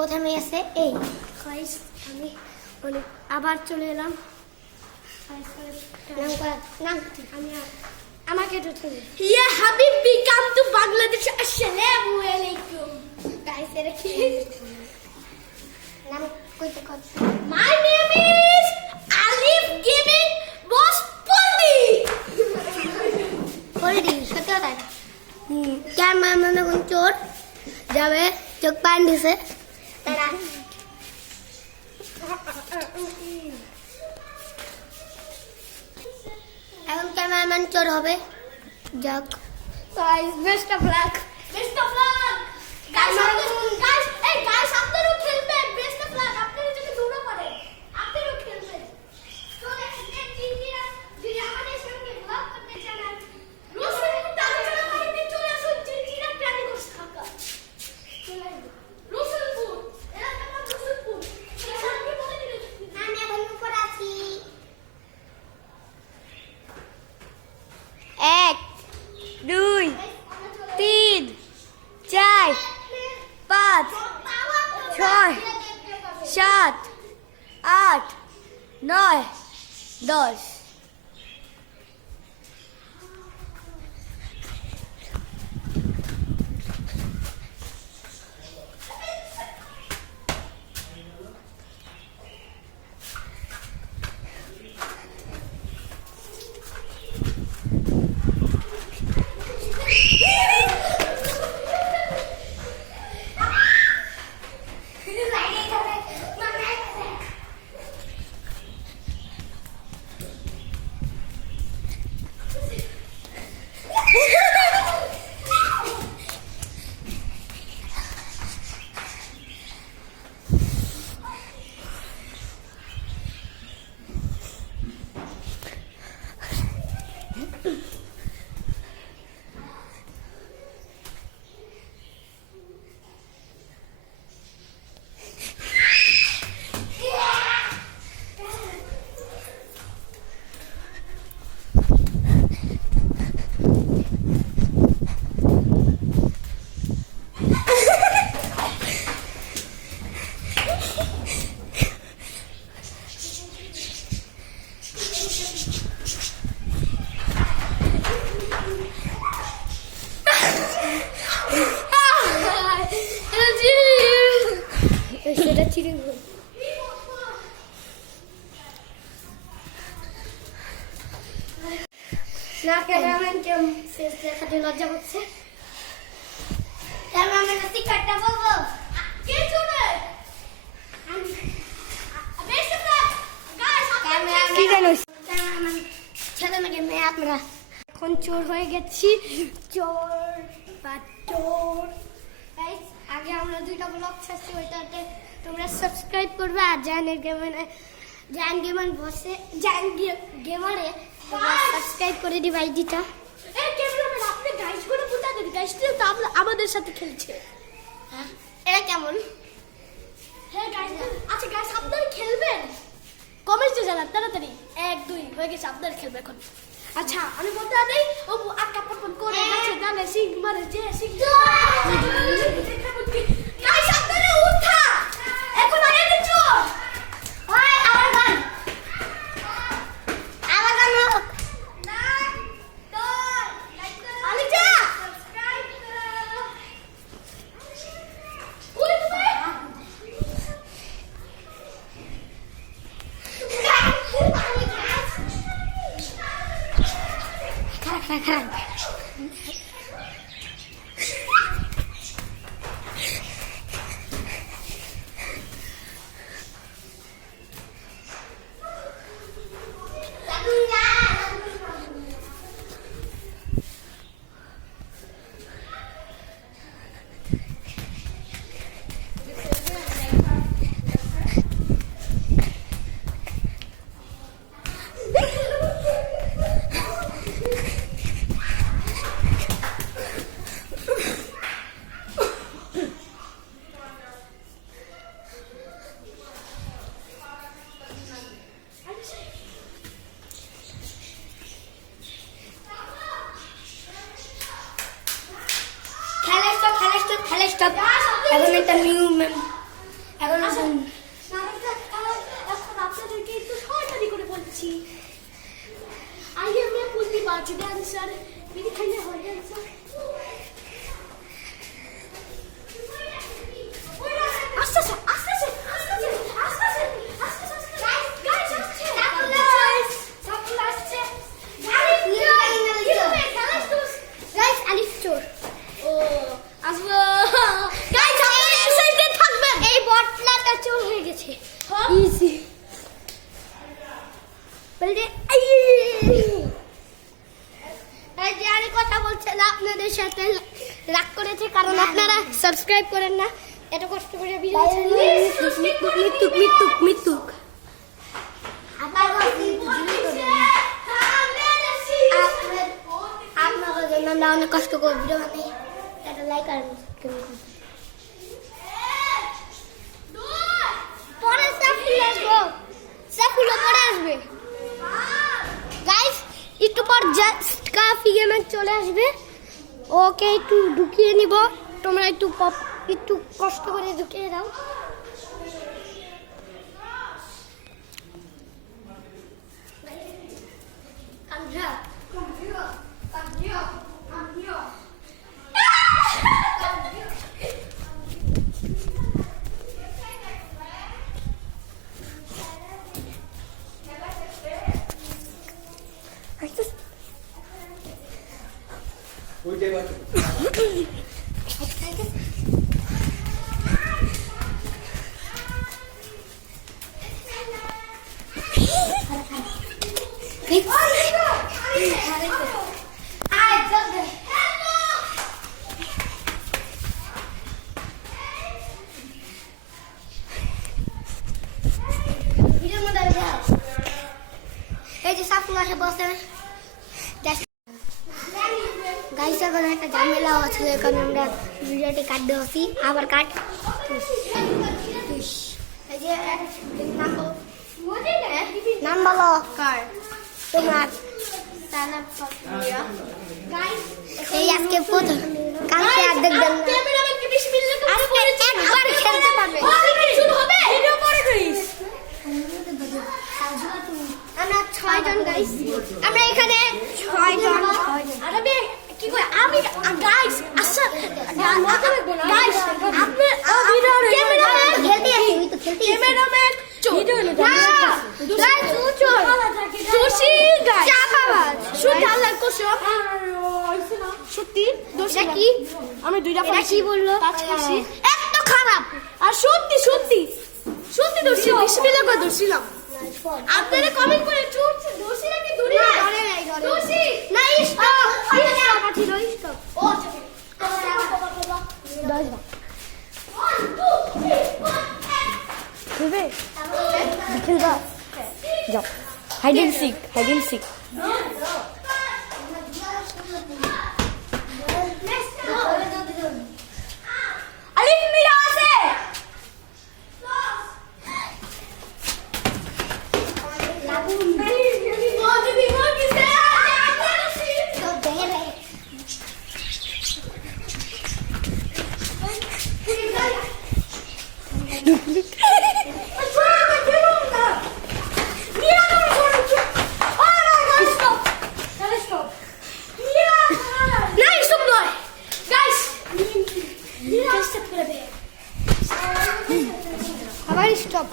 প্রথমে আছে এই গাইস, আমি আবার চলে এলাম। আমাকে ইয়া হাবিবি কাম টু বাংলাদেশ। আসসালামু আলাইকুম গাইস। এর কি নাম কইতে কত? My name is Alif gaming বস পল্লি। পল্লি সত্যি কথা। ক্যামেরা মানে কোন চোর যাবে চোখ পান দিছে তারা। এখন ক্যামেরাম্যান চোর হবে। যাক guys, best of luck, best of luck guys. Guys এই গাইস আপনারাও খেলবেন, বেস্ট অফ লাক। আপনারা যদি দৌড়া পারে আপনারাও খেলবেন। তো দেখেন টিভিরা যদি আমাদের সঙ্গে ব্লগ করতে চান, রসুন তালুকরা বাড়িতে চলে আসুন। টিভিরা প্ল্যানিং করছে থাকা চলে আসুন রসুলপুর। এরা থাকা রসুলপুর। সেখানে কি বলে দিলেন? আমি এখন উপর আছি। 1 2 3 4 5 6 7 8 9 10। সেটা চিড়ে না। ক্যামেরাম্যানকে ফেস দেখাতে লজ্জা করছে। ক্যামেরাম্যান সিক্রেটটা বলবো। কে চুরে? Best of luck guys. Cameraman কি জানো? ক্যামেরাম্যান ছেলে মেয়ে মেয়ে আপনারা এখন চোর হয়ে গেছি। চোর বা চোর গাইস। আগে আমরা দুইটা ব্লগ ছাড়ছি, ওইটাতে তোমরা সাবস্ক্রাইব করবে। আর জায়ান গেমার বসে জায়ান গেমারে সাবস্ক্রাইব করে দিবা আইডিটা। এই ক্যামেরাম্যান আপনি গাইস করে বুঝা দেন। গাইস তো আমাদের সাথে খেলছে। হ্যাঁ এটা কেমন? হ্যাঁ গাইস। আচ্ছা গাইস আপনারা খেলবেন? কমেন্টে জানান তাড়াতাড়ি। 1 2 হয়ে গেছে, আপনারা খেলবে এখন। আচ্ছা আমি বলতে দেই ও আকা পপন করে আছে গানে সিং মারে যে সিং। গাইস আপনারা উঠা এখন আগে দিছো। ওই আমার গান হোক না তো লাইক করো। আমি যা সাবস্ক্রাইব করো। কই তুমি? খারাপ এখন একটা নিউ এখন আপনাদেরকে একটু সরকারি করে বলছি আগে আমরা বলতে পারছি ডান্সার বিড়ি খাইলে হয় ডান্সার আপনাদের সাথে রাগ করেছে কারণ আপনারা সাবস্ক্রাইব করেন না এত কষ্ট করে ভিডিও মৃত্যুক আপনাদের জন্য আমরা অনেক কষ্ট করে ভিডিও বানাই একটা লাইক আর পরে সাফুলো পরে আসবে গাইস একটু পর জাস্ট কাফি গেমে চলে আসবে ওকে একটু ঢুকিয়ে নিব তোমরা একটু কষ্ট করে ঢুকিয়ে দাও এই যে সাফুল আসে বসে গাইস এখন একটা ঝামেলা আছে এখানে আমরা ভিডিওটি কাটতে হচ্ছি আবার কাট এই যে নাম বলো কার তোমার এই আজকে প্রথম কালকে আর দেখবেন একবার খেলতে পারবে আমরা 6 জন গাইস আমরা এখানে 6 জন আর কি কই আমি গাইস আচ্ছা গাইস আপনি ক্যামেরাম্যান খেলতে আসি আমি তো খেলতে ক্যামেরাম্যান ভিডিও না গাইস চোর দোষী গাইস চাপাবাজ শুট আল্লাহ কসম সত্যি দোষী কি আমি দুইটা ফাঁসি বললো কাজ করছি এত খারাপ আর সত্যি সত্যি সত্যি দোষী বিসমিল্লাহ করে দোষীলাম আপনারা কমেন্ট করে চুপছে দোষী নাকি দূরে ধরে নাই ধরে দোষী না স্টপ ছিল স্টপ ও আচ্ছা 10 খেলবে খেলবা যাও হাইড এন্ড সিক আলিফ মিরা আছে Stop.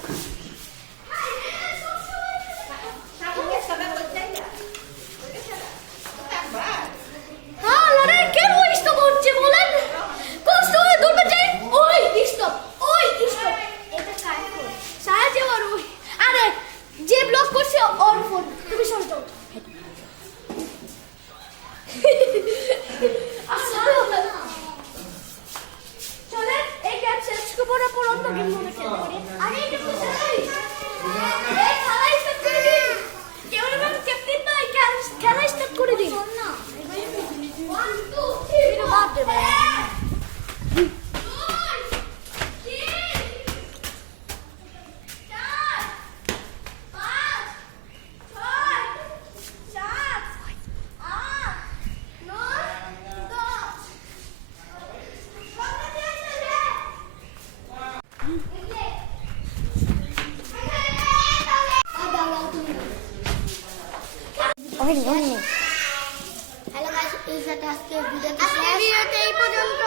হয়নি হয়নি। হ্যালো গাইস, এই সাথে আজকে ভিডিওতে এই পর্যন্ত।